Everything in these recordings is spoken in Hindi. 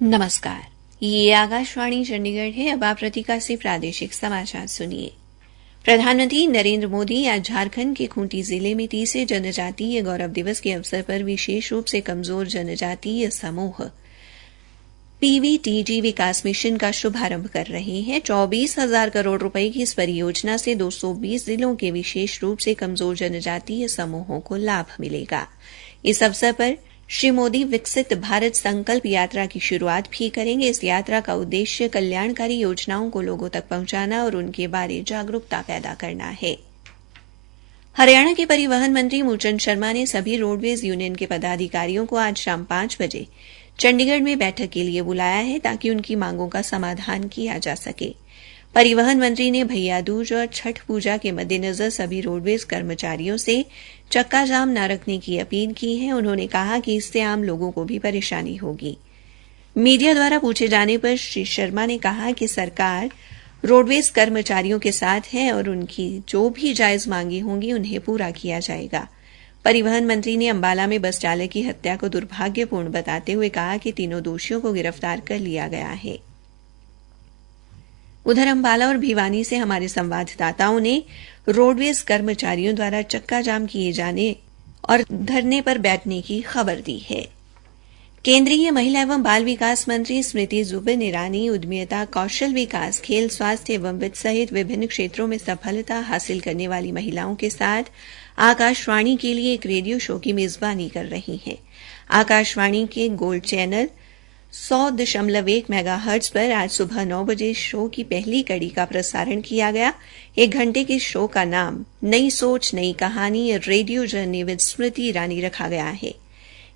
नमस्कार, ये आकाशवाणी चंडीगढ़ है। अब आप रतिका से प्रादेशिक समाचार सुनिए। प्रधानमंत्री नरेंद्र मोदी आज झारखंड के खूंटी जिले में तीसरे जनजातीय गौरव दिवस के अवसर पर विशेष रूप से कमजोर जनजातीय समूह पीवीटीजी विकास मिशन का शुभारंभ कर रहे हैं। 24,000 करोड़ रुपए की इस परियोजना से 220 जिलों के विशेष रूप से कमजोर जनजातीय समूहों को लाभ मिलेगा। इस अवसर पर श्री मोदी विकसित भारत संकल्प यात्रा की शुरुआत भी करेंगे। इस यात्रा का उद्देश्य कल्याणकारी योजनाओं को लोगों तक पहुंचाना और उनके बारे जागरूकता पैदा करना है। हरियाणा के परिवहन मंत्री मूलचंद शर्मा ने सभी रोडवेज यूनियन के पदाधिकारियों को आज शाम 5 बजे चंडीगढ़ में बैठक के लिए बुलाया है ताकि उनकी मांगों का समाधान किया जा सके। परिवहन मंत्री ने भैया दूज और छठ पूजा के मद्देनजर सभी रोडवेज कर्मचारियों से चक्का जाम न रखने की अपील की है। उन्होंने कहा कि इससे आम लोगों को भी परेशानी होगी। मीडिया द्वारा पूछे जाने पर श्री शर्मा ने कहा कि सरकार रोडवेज कर्मचारियों के साथ है और उनकी जो भी जायज मांगी होंगी उन्हें पूरा किया जाएगा। परिवहन मंत्री ने अंबाला में बस चालक की हत्या को दुर्भाग्यपूर्ण बताते हुए कहा कि तीनों दोषियों को गिरफ्तार कर लिया गया है। उधर अंबाला और भिवानी से हमारे संवाददाताओं ने रोडवेज कर्मचारियों द्वारा चक्का जाम किए जाने और धरने पर बैठने की खबर दी है। केंद्रीय महिला एवं बाल विकास मंत्री स्मृति जुबिन ईरानी उद्यमिता, कौशल विकास, खेल, स्वास्थ्य एवं वित्त सहित विभिन्न क्षेत्रों में सफलता हासिल करने वाली महिलाओं के साथ आकाशवाणी के लिए एक रेडियो शो की मेजबानी कर रही हैं। आकाशवाणी के गोल्ड चैनल 100.1 मेगाहर्ट्ज पर आज सुबह 9 बजे शो की पहली कड़ी का प्रसारण किया गया। 1 घंटे के शो का नाम नई सोच नई कहानी radio journey with Smriti Irani रखा गया है।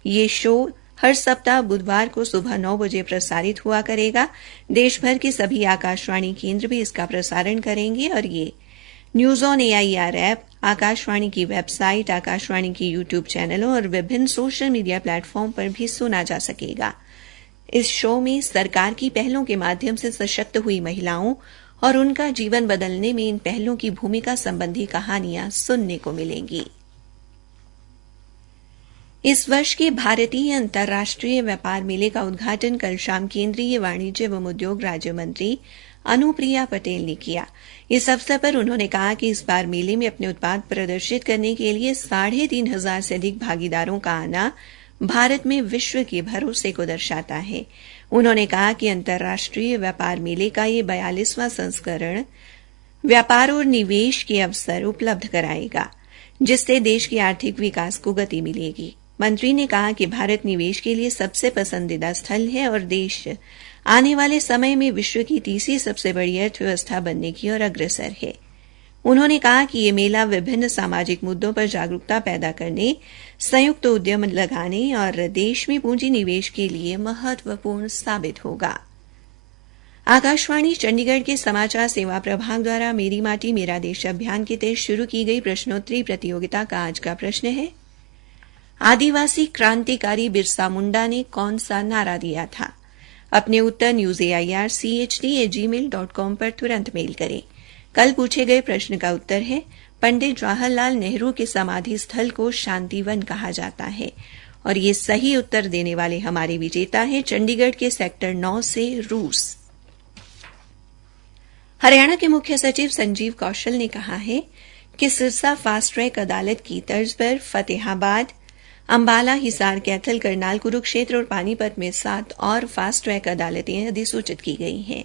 ये शो हर सप्ताह बुधवार को सुबह 9 बजे प्रसारित हुआ करेगा। देश भर के सभी आकाशवाणी केंद्र भी इसका प्रसारण करेंगे और ये news on AIR app, Akashvani की वेबसाइट, आकाशवाणी की यूट्यूब चैनलों और विभिन्न सोशल मीडिया प्लेटफॉर्म पर भी सुना जा सकेगा। इस शो में सरकार की पहलों के माध्यम से सशक्त हुई महिलाओं और उनका जीवन बदलने में इन पहलों की भूमिका संबंधी कहानियां सुनने को मिलेंगी। इस वर्ष के भारतीय अंतर्राष्ट्रीय व्यापार मेले का उद्घाटन कल शाम केंद्रीय वाणिज्य एवं उद्योग राज्य मंत्री अनुप्रिया पटेल ने किया। इस अवसर पर उन्होंने कहा कि इस बार मेले में अपने उत्पाद प्रदर्शित करने के लिए 3,500 से अधिक भागीदारों का आना भारत में विश्व के भरोसे को दर्शाता है। उन्होंने कहा कि अंतर्राष्ट्रीय व्यापार मेले का ये 42वां संस्करण व्यापार और निवेश के अवसर उपलब्ध कराएगा, जिससे देश के आर्थिक विकास को गति मिलेगी। मंत्री ने कहा कि भारत निवेश के लिए सबसे पसंदीदा स्थल है और देश आने वाले समय में विश्व की तीसरी सबसे बड़ी अर्थव्यवस्था बनने की ओर अग्रसर है। उन्होंने कहा कि ये मेला विभिन्न सामाजिक मुद्दों पर जागरूकता पैदा करने, संयुक्त उद्यम लगाने और देश में पूंजी निवेश के लिए महत्वपूर्ण साबित होगा। आकाशवाणी चंडीगढ़ के समाचार सेवा प्रभाग द्वारा मेरी माटी मेरा देश अभियान के तहत शुरू की गई प्रश्नोत्तरी प्रतियोगिता का आज का प्रश्न है, आदिवासी क्रांतिकारी बिरसा मुंडा ने कौन सा नारा दिया था? अपने उत्तर newsairchd@gmail.com पर तुरंत मेल करें। कल पूछे गए प्रश्न का उत्तर है, पंडित जवाहरलाल नेहरू के समाधि स्थल को शांतिवन कहा जाता है और ये सही उत्तर देने वाले हमारे विजेता हैं चंडीगढ़ के सेक्टर 9 से रूस। हरियाणा के मुख्य सचिव संजीव कौशल ने कहा है कि सिरसा फास्ट ट्रैक अदालत की तर्ज पर फतेहाबाद, अंबाला, हिसार, कैथल, करनाल, कुरुक्षेत्र और पानीपत में 7 और फास्ट ट्रैक अदालतें अधिसूचित की गई हैं।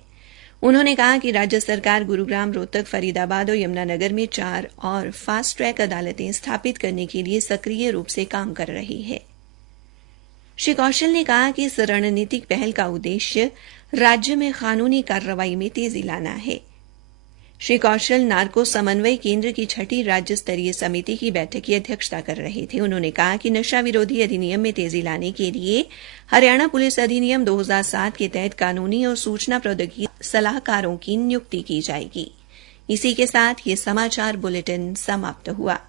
उन्होंने कहा कि राज्य सरकार गुरुग्राम, रोहतक, फरीदाबाद और यमुनानगर में 4 और फास्ट ट्रैक अदालतें स्थापित करने के लिए सक्रिय रूप से काम कर रही है। श्री कौशल ने कहा कि इस रणनीतिक पहल का उद्देश्य राज्य में कानूनी कार्रवाई में तेजी लाना है। श्री कौशल नार्को समन्वय केंद्र की 6ठी राज्य स्तरीय समिति की बैठक की अध्यक्षता कर रहे थे। उन्होंने कहा कि नशा विरोधी अधिनियम में तेजी लाने के लिए हरियाणा पुलिस अधिनियम 2007 के तहत कानूनी और सूचना प्रौद्योगिकी सलाहकारों की नियुक्ति की जाएगी। इसी के साथ ये समाचार बुलेटिन समाप्त हुआ।